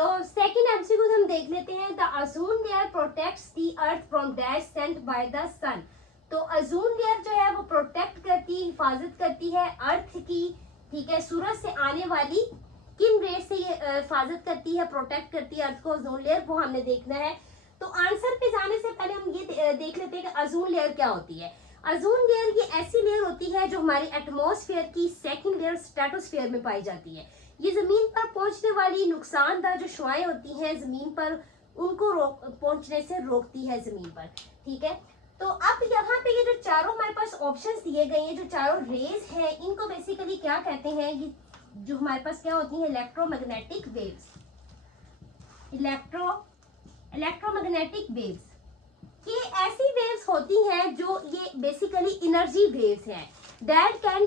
तो second MCQ हम देख लेते हैं। The ozone layer protects the earth from dash sent by the sun. तो ओजोन लेयर जो है वो प्रोटेक्ट करती, हिफाजत करती है अर्थ की, ठीक है, सूरज से आने वाली किन रेस से ये हिफाजत करती है, प्रोटेक्ट करती है अर्थ को ओजोन लेयर, वो हमने देखना है। तो आंसर पे जाने से पहले हम ये देख लेते हैं कि ओजोन लेयर क्या होती है। ओजोन लेयर ये ऐसी लेयर होती है जो हमारी एटमॉस्फेयर की सेकंड लेयर स्ट्रेटोस्फेयर में पाई जाती है। ये जमीन पर पहुंचने वाली नुकसानदार जो शुआएं होती हैं जमीन पर, उनको पहुंचने से रोकती है जमीन पर, ठीक है। तो अब यहाँ पे ये जो चारों हमारे पास ऑप्शंस दिए गए हैं, जो चारों रेज हैं, इनको बेसिकली क्या कहते हैं, ये जो हमारे पास क्या होती है, इलेक्ट्रोमैग्नेटिक वेव्स। इलेक्ट्रोमैग्नेटिक वेव्स ये ऐसी वेव्स होती हैं जो ये बेसिकली एनर्जी वेव्स हैं, that can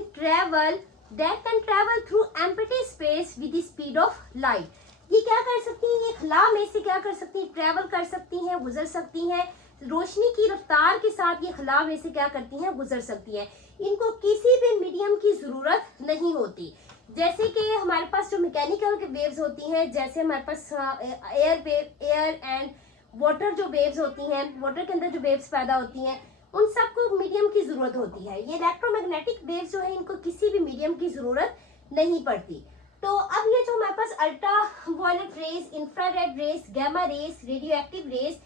travel through empty space with the speed of light. ये क्या कर सकती हैं, ये खला में से क्या कर सकती हैं, ट्रेवल कर सकती हैं, गुजर सकती हैं, रोशनी की रफ्तार के साथ ये खला में से क्या करती हैं, गुजर सकती हैं। इनको किसी भी मीडियम की जरूरत नहीं होती। जैसे कि हमारे पास जो मैकेनिकल वेव्स होती हैं, जैसे हमारे पास एयर एंड वाटर जो वेव्स होती हैं, वाटर के अंदर जो वेव्स पैदा होती हैं, उन सबको मीडियम की जरूरत होती है। ये इलेक्ट्रोमैग्नेटिक वेव्स जो है, इनको किसी भी मीडियम की जरूरत नहीं पड़ती। तो अब ये जो हमारे पास ultra violet rays, infrared rays, gamma rays, radio active rays,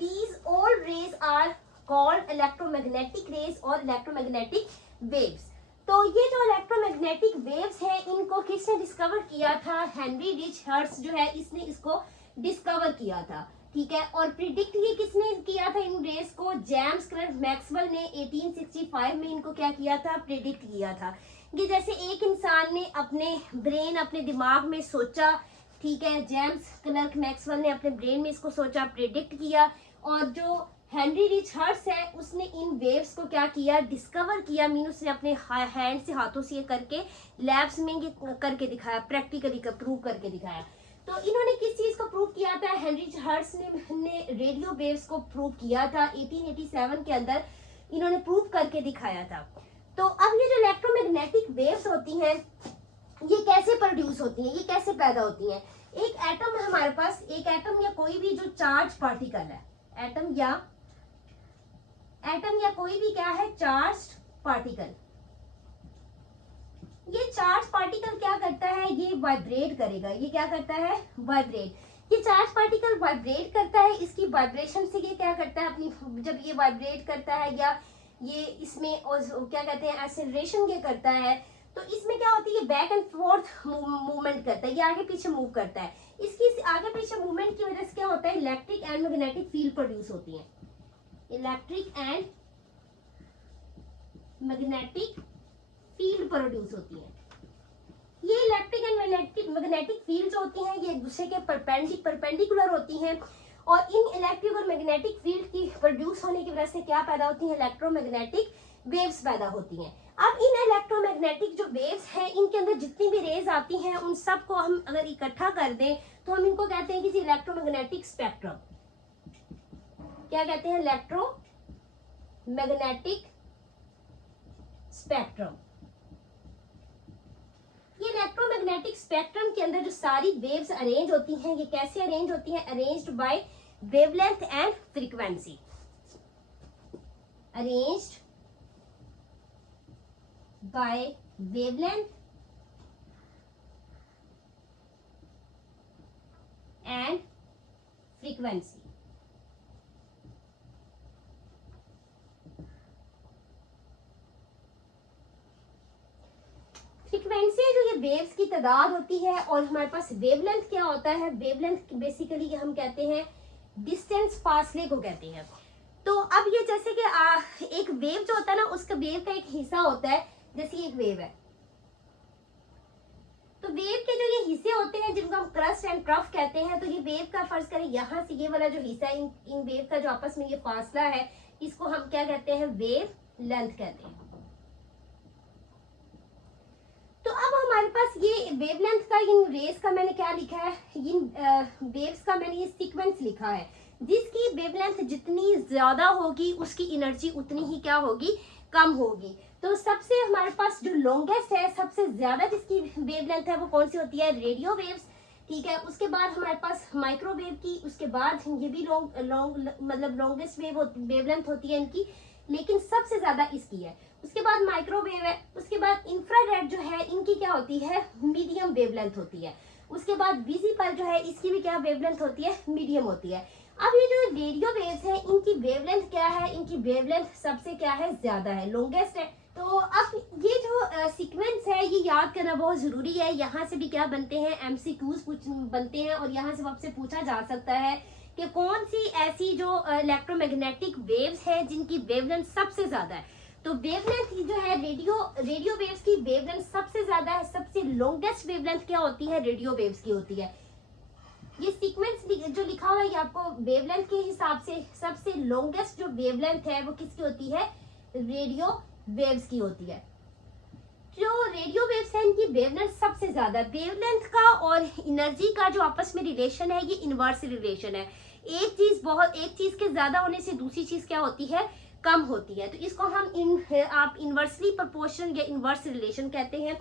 these all rays are called electromagnetic rays और electromagnetic waves। तो ये जो इलेक्ट्रोमैग्नेटिक वेव्स हैं, इनको किसने डिस्कवर किया था, हेनरी रिच हर्ट्ज जो है, इसने इसको डिस्कवर किया था, ठीक है। और प्रिडिक्ट ये किसने किया था इन रेस को, जेम्स क्लर्क मैक्सवेल ने 1865 में इनको क्या किया था, प्रिडिक्ट किया था। कि जैसे एक इंसान ने अपने ब्रेन, अपने दिमाग में सोचा, ठीक है, जेम्स क्लर्क मैक्सवेल ने अपने ब्रेन में इसको सोचा, प्रिडिक्ट किया, और जो हेनरी रिच हर्ट्ज है उसने इन वेव्स को क्या किया, डिस्कवर किया। मीन उसने अपने हैंड से, हाथों से ये करके लैब्स में ये करके दिखाया, प्रैक्टिकली प्रूव करके दिखाया। तो इन्होंने किस चीज को प्रूव किया था, हेनरी रिच हर्ट्ज ने रेडियो वेव्स को प्रूव किया था 1887 के अंदर, इन्होंने प्रूव करके दिखाया था। तो अब ये जो इलेक्ट्रोमैग्नेटिक वेव्स होती हैं, ये कैसे प्रोड्यूस होती हैं, ये कैसे पैदा होती हैं। एक एटम है हमारे पास, एक एटम या कोई भी जो चार्ज पार्टिकल है, एटम या कोई भी क्या है, चार्ज पार्टिकल। ये चार्ज पार्टिकल क्या करता है, ये वाइब्रेट करेगा। ये क्या करता है, वाइब्रेट। ये चार्ज पार्टिकल वाइब्रेट करता है, इसकी वाइब्रेशन से ये क्या करता है, अपनी जब ये वाइब्रेट करता है या ये इसमें क्या कहते हैं, एक्सेलरेशन ये करता है, तो इसमें क्या होती है, बैक एंड फोर्थ मूवमेंट करता है, ये आगे पीछे मूव करता है। इसकी आगे पीछे मूवमेंट की वजह से क्या होता है, electric and magnetic field produce होती है। Electric and magnetic field produce होती है। ये इलेक्ट्रिक एंड मैग्नेटिक फील्ड होती हैं, ये एक दूसरे के परपेंडिकुलर होती हैं, और इन इलेक्ट्रिक और मैग्नेटिक फील्ड की प्रोड्यूस होने की वजह से क्या पैदा होती है, इलेक्ट्रोमैग्नेटिक वेव्स पैदा होती हैं। अब इन इलेक्ट्रोमैग्नेटिक जो वेव्स हैं, इनके अंदर जितनी भी रेज आती हैं, उन सबको हम अगर इकट्ठा कर दें तो हम इनको कहते हैं कि इलेक्ट्रोमैग्नेटिक स्पेक्ट्रम। क्या कहते हैं, इलेक्ट्रोमैग्नेटिक स्पेक्ट्रम। ये इलेक्ट्रोमैग्नेटिक स्पेक्ट्रम के अंदर जो सारी वेव्स अरेंज होती हैं, ये कैसे अरेंज होती हैं, arranged bye wavelength and frequency. Arranged by wavelength and frequency। Frequency जो ये वेव्स की तादाद होती है, और हमारे पास वेवलेंथ क्या होता है, वेवलेंथ बेसिकली हम कहते हैं डिस्टेंस, फासले को कहते हैं। तो अब ये जैसे कि एक वेव जो होता है ना, उसका वेव का एक हिस्सा होता है, जैसे एक वेव है, तो वेव के जो ये हिस्से होते हैं जिनको हम क्रस्ट एंड ट्रफ कहते हैं, तो ये वेव का फर्ज करें यहाँ से ये वाला जो हिस्सा है, इन वेव का जो आपस में ये फासला है, इसको हम क्या कहते हैं, वेव लेंथ कहते हैं। तो अब हमारे पास ये वेवलेंथ का, इन रेस का मैंने क्या लिखा है, इन वेव्स का मैंने ये सीक्वेंस लिखा है, जिसकी वेवलेंथ जितनी ज्यादा होगी उसकी एनर्जी उतनी ही क्या होगी, कम होगी। तो सबसे हमारे पास जो लॉन्गेस्ट है, सबसे ज्यादा जिसकी वेवलेंथ है, वो कौन सी होती है, रेडियो वेव्स। ठीक है। उसके बाद हमारे पास माइक्रोवेव की, उसके बाद ये भी मतलब लॉन्गेस्ट वेवलेंथ होती है इनकी, लेकिन सबसे ज्यादा इसकी है। उसके बाद माइक्रोवेव है। उसके बाद इंफ्रारेड जो है इनकी क्या होती है, मीडियम वेवलेंथ होती है। उसके बाद विजिबल जो है इसकी भी क्या वेवलेंथ होती है, मीडियम होती है। अब ये जो रेडियो वेव्स है इनकी वेवलेंथ क्या है, इनकी वेवलेंथ सबसे क्या है, ज्यादा है, लॉन्गेस्ट है। तो अब ये जो सीक्वेंस है ये याद करना बहुत जरूरी है। यहाँ से भी क्या बनते हैं, एमसीक्यूज बनते हैं और यहाँ से आपसे पूछा जा सकता है कि कौन सी ऐसी जो इलेक्ट्रोमैग्नेटिक वेव्स है जिनकी वेवलेंथ सबसे ज्यादा है। तो वेवलेंथ जो है रेडियो वेव्स की वेवलेंथ सबसे ज्यादा है। सबसे लॉन्गेस्ट वेवलेंथ क्या होती है, रेडियो वेव्स की होती है। ये सीक्वेंस जो लिखा हुआ है ये आपको वेवलेंथ के हिसाब से सबसे लॉन्गेस्ट जो वेवलेंथ है वो किसकी होती है, रेडियो वेव्स की होती है। जो रेडियो वेव्स है इनकी वेवलेंथ सबसे ज्यादा, वेवलेंथ का और एनर्जी का जो आपस में रिलेशन है ये इनवर्स रिलेशन है। एक चीज के ज्यादा होने से दूसरी चीज क्या होती है, कम होती है। तो इसको हम आप इनवर्सली प्रोपोर्शन या इनवर्स रिलेशन कहते हैं।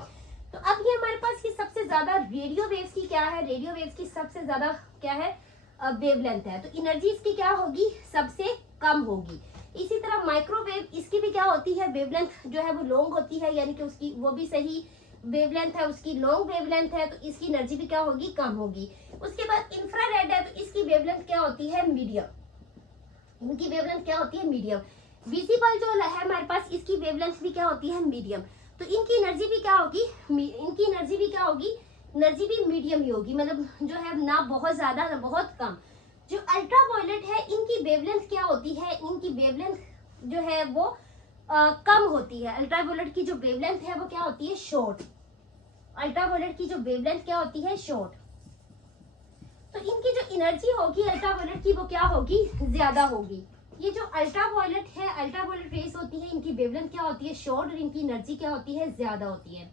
तो अब ये हमारे पास की सबसे ज्यादा रेडियो वेव्स की क्या है, रेडियो वेव्स की सबसे ज्यादा क्या है, वेवलेंथ है। तो एनर्जी इसकी क्या होगी, सबसे कम होगी। इसी तरह माइक्रोवेव, इसकी भी क्या होती है, वेवलेंथ जो है वो लॉन्ग होती है, यानी कि उसकी वो भी सही वेवलेंथ है, उसकी लॉन्ग वेवलेंथ है, तो इसकी एनर्जी भी क्या होगी, कम होगी। उसके बाद इंफ्रारेड है, तो इसकी वेवलेंथ क्या होती है, मीडियम। इनकी वेवलेंथ क्या होती है, मीडियम। विजिबल जो है हमारे पास, इसकी वेवलेंथ भी क्या होती है, मीडियम। तो इनकी एनर्जी भी क्या होगी, एनर्जी भी मीडियम ही होगी, मतलब जो है ना बहुत ज्यादा ना बहुत कम। जो अल्ट्रावायलेट है इनकी वेवलेंथ क्या होती है, इनकी वेवलेंथ जो है वो कम होती है। अल्ट्रावायलेट की जो वेवलेंथ है वो क्या होती है, शॉर्ट। अल्ट्रावायलेट की जो वेवलेंथ क्या होती है, शॉर्ट। तो इनकी जो एनर्जी होगी अल्ट्रावायलेट की वो क्या होगी, ज्यादा होगी। ये जो अल्ट्रावायलेट है, अल्ट्रावायलेट रेस होती है, इनकी वेवलेंथ क्या होती है, शॉर्ट, और इनकी एनर्जी क्या होती है, ज्यादा होती है।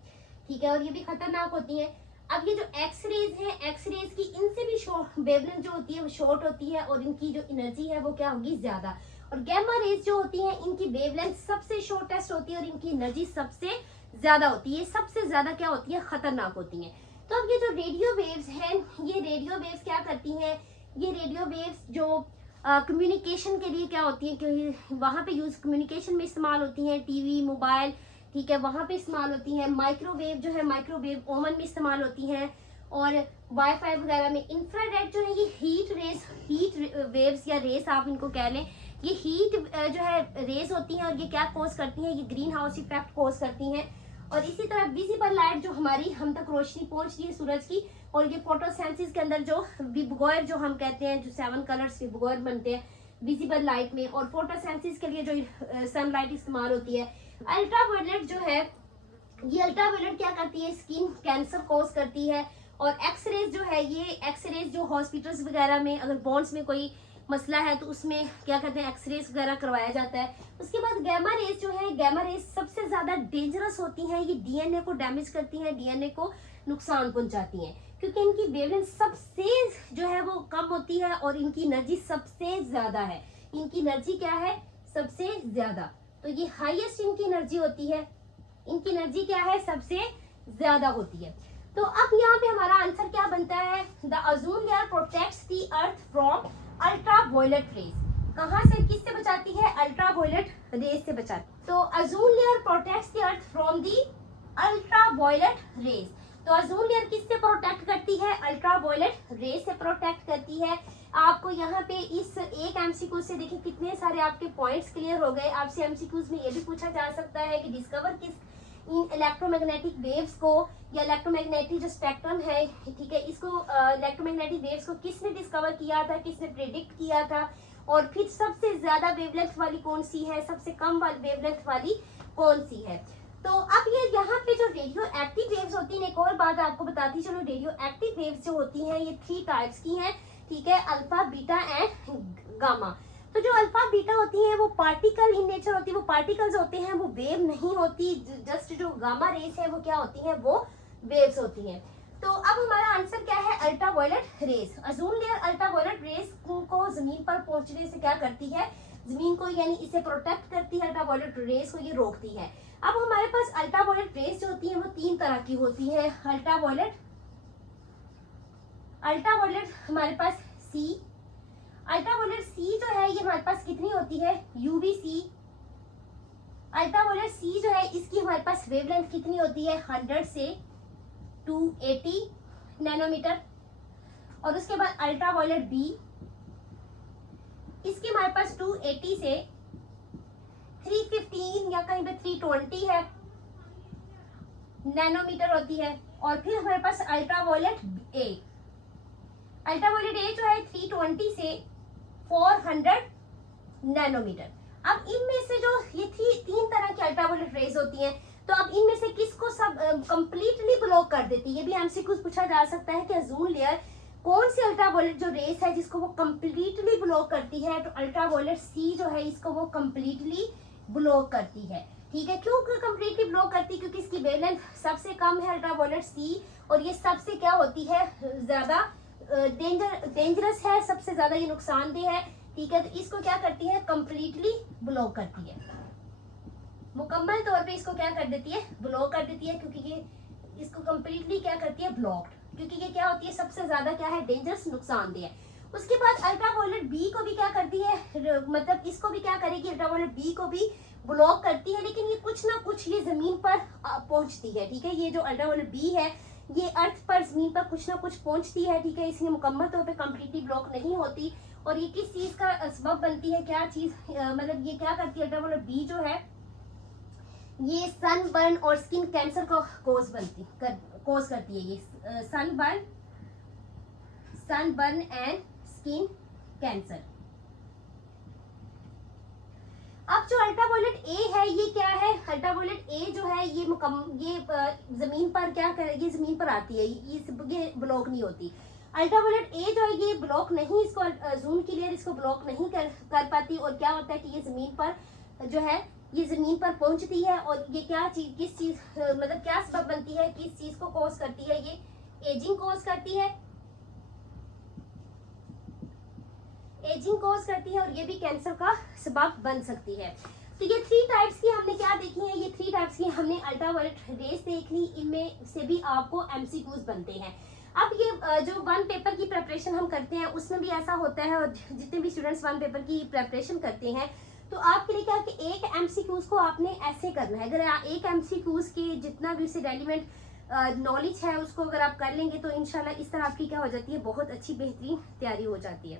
ठीक है, और ये भी खतरनाक होती है। अब ये जो एक्स रेज है, एक्स रेज की इनसे भी वेवलेंथ जो होती है वो शॉर्ट होती है और इनकी जो एनर्जी है वो क्या होगी, ज्यादा। और गैमा रेज जो होती है इनकी वेवलेंथ सबसे शॉर्टेस्ट होती है और इनकी एनर्जी सबसे ज्यादा होती है, सबसे ज्यादा क्या होती है, खतरनाक होती है। तो अब ये जो रेडियो वेव्स हैं, ये रेडियो वेव्स क्या करती हैं, ये रेडियो वेव्स जो कम्युनिकेशन के लिए क्या होती है, क्योंकि वहां पे यूज कम्युनिकेशन में इस्तेमाल होती हैं, टीवी, मोबाइल, ठीक है, वहां पे इस्तेमाल होती हैं। माइक्रोवेव जो है, माइक्रोवेव ओवन में इस्तेमाल होती हैं और वाईफाई वगैरह में। इंफ्रारेड जो है ये हीट वेव्स या रेस आप इनको कह लें, ये हीट जो है रेस होती हैं और ये क्या कॉज करती हैं, ये ग्रीन हाउस इफेक्ट कॉज करती हैं। और इसी तरह विजिबल लाइट जो हमारी हम तक रोशनी पहुंच रही है सूरज की, और ये फोटोसेंसिस के अंदर जो विबगॉयर जो हम कहते हैं, जो 7 कलर्स विबगॉयर बनते हैं विजिबल लाइट में, और फोटोसेंसिस के लिए जो सनलाइट इस्तेमाल होती है। अल्ट्रावायलेट जो है, ये अल्ट्रावायलेट क्या करती है, स्किन कैंसर कॉज करती है। और एक्सरेज जो है, ये एक्सरेज जो हॉस्पिटल्स वगैरह में अगर बोन्स में कोई मसला है तो उसमें क्या कहते हैं, एक्सरेज वगैरह करवाया जाता है। उसके बाद गैमा रेज जो है, गैमा रेज सबसे ज्यादा डेंजरस होती हैं, ये डीएनए को डैमेज करती हैं, डीएनए को नुकसान पहुंचाती हैं, क्योंकि इनकी वेवलेंथ सबसे जो है वो कम होती है और इनकी एनर्जी सबसे ज्यादा है। इनकी एनर्जी क्या है, सबसे ज्यादा। तो ये हाईएस्ट इनकी एनर्जी होती है, इनकी एनर्जी क्या है, सबसे ज्यादा होती है। तो अब यहाँ पे हमारा आंसर क्या बनता है, the ozone layer protects the earth from ultraviolet rays. कहाँ से, किससे बचाती है, अल्ट्रावायलेट रेज से बचाती। तो ozone layer protects the earth from the ultraviolet rays. तो ओजोन लेयर किससे प्रोटेक्ट करती है, अल्ट्रावायलेट रेज से प्रोटेक्ट करती है। आपको यहाँ पे इस एक एमसीक्यू से देखिए कितने सारे आपके पॉइंट्स क्लियर हो गए। आपसे एमसीक्यूज में ये भी पूछा जा सकता है कि डिस्कवर किस इन इलेक्ट्रोमैग्नेटिक वेव्स को, या इलेक्ट्रोमैग्नेटिक जो स्पेक्ट्रम है, ठीक है, इसको इलेक्ट्रोमैग्नेटिक वेव्स को किसने डिस्कवर किया था, किसने प्रेडिक्ट किया था, और फिर सबसे ज्यादा वेवलेंथ वाली कौन सी है, सबसे कम वाली वेवलेंथ वाली कौन सी है। तो अब ये यहाँ पे जो रेडियो एक्टिव वेव्स होती हैं, एक और बात आपको बताती चलो, रेडियो एक्टिव वेव्स जो होती हैं ये 3 टाइप्स की हैं, ठीक है, अल्फा, बीटा एंड गामा। तो जो अल्फा बीटा होती हैं वो पार्टिकल इन नेचर होती है, वो पार्टिकल्स होते हैं, वो वेव नहीं होती। जस्ट जो गामा रेस है वो क्या होती हैं, वो वेव्स होती हैं। तो अब हमारा आंसर क्या है, ultraviolet rays. Ozone layer ultraviolet rays को जमीन पर पहुंचने से क्या करती है, जमीन को यानी इसे प्रोटेक्ट करती है, अल्ट्रावायलेट रेस को ये रोकती है। अब हमारे पास अल्ट्रावायलेट रेस जो होती है वो 3 तरह की होती है। अल्ट्रावायलेट हमारे पास सी, अल्ट्रावायलेट सी जो है ये हमारे पास कितनी होती है, यूवीसी। अल्ट्रावायलेट सी जो है इसकी हमारे पास वेवलेंथ कितनी होती है, 100 से 280 नैनोमीटर। और उसके बाद अल्ट्रावायलेट बी, इसकी हमारे पास 280 से 315 या कहीं पे 320 है नैनोमीटर होती है। और फिर हमारे पास अल्ट्रावायलेट ए, अल्ट्रावायलेट ए जो है 320 से 400 नैनोमीटर। अब इनमें से जो ये तीन तरह की अल्ट्रावायलेट रेज होती हैं, तो अब इनमें से किसको सब कंप्लीटली ब्लॉक कर देती है, ये भी एमसीक्यू पूछा जा सकता है कि ओजोन लेयर कौन सी अल्ट्रावायलेट जो रेस है जिसको वो कंप्लीटली ब्लॉक करती है। तो अल्ट्रावायलेट सी जो है इसको वो कंप्लीटली ब्लॉक करती है। ठीक है, क्यों कंप्लीटली ब्लॉक करती है, क्योंकि इसकी वेवलेंथ सबसे कम है अल्ट्रावायलेट सी, और ये सबसे क्या होती है, ज्यादा डेंजरस है, सबसे ज्यादा ये नुकसानदेह है। ठीक है, तो इसको क्या करती है, कंप्लीटली ब्लॉक करती है, मुकम्मल तौर पे इसको क्या कर देती है, ब्लॉक कर देती है, क्योंकि ये इसको कंप्लीटली क्या करती है, ब्लॉक्ड, क्योंकि ये क्या होती है, सबसे ज्यादा क्या है, डेंजरस, नुकसानदेह है। उसके बाद अल्ट्रावायलेट बी को भी क्या करती है, मतलब इसको भी क्या करेगी, अल्ट्रावायलेट बी को भी ब्लॉक करती है, लेकिन ये कुछ ना कुछ ये जमीन पर पहुंचती है। ठीक है, ये जो अल्ट्रावायलेट बी है ये अर्थ पर, जमीन पर कुछ ना कुछ पहुंचती है। ठीक है, इसलिए मुकम्मल तौर पे कंप्लीटली ब्लॉक नहीं होती। और ये किस चीज का सबब बनती है, क्या चीज, मतलब ये क्या करती है, अल्ट्रावायलेट बी जो है ये सनबर्न और स्किन कैंसर को कोज करती है। ये सनबर्न एंड स्किन कैंसर। अब जो अल्ट्रावायलेट ए है ये क्या है, अल्ट्रावायलेट ए जो है ये जमीन पर क्या कर, ये जमीन पर आती है, ये ब्लॉक नहीं होती। अल्ट्रावायलेट ए जो है ये ब्लॉक नहीं, इसको ओजोन की लेयर इसको ब्लॉक नहीं कर पाती। और क्या होता है कि ये जमीन पर जो है, ये जमीन पर पहुंचती है, और ये क्या चीज, किस चीज, मतलब क्या सबब बनती है, किस चीज को कॉज करती है, ये एजिंग कॉज करती है, एजिंग कॉज करती है, और ये भी कैंसर का सबब बन सकती है। तो ये 3 टाइप्स की हमने क्या देखी है, ये 3 टाइप्स की हमने अल्ट्रावायलेट रेस देख ली, इनमें से भी आपको एमसीक्यूज बनते हैं। अब ये जो वन पेपर की प्रिपरेशन हम करते हैं उसमें भी ऐसा होता है, और जितने भी स्टूडेंट्स वन पेपर की प्रिपरेशन करते हैं तो आपके लिए क्या कि एक एमसीक्यूज को आपने ऐसे करना है। अगर एक एमसीक्यूज के जितना भी उससे रेलिवेंट नॉलेज है उसको अगर आप कर लेंगे तो इंशाल्लाह इस तरह आपकी क्या हो जाती है, बहुत अच्छी बेहतरीन तैयारी हो जाती है।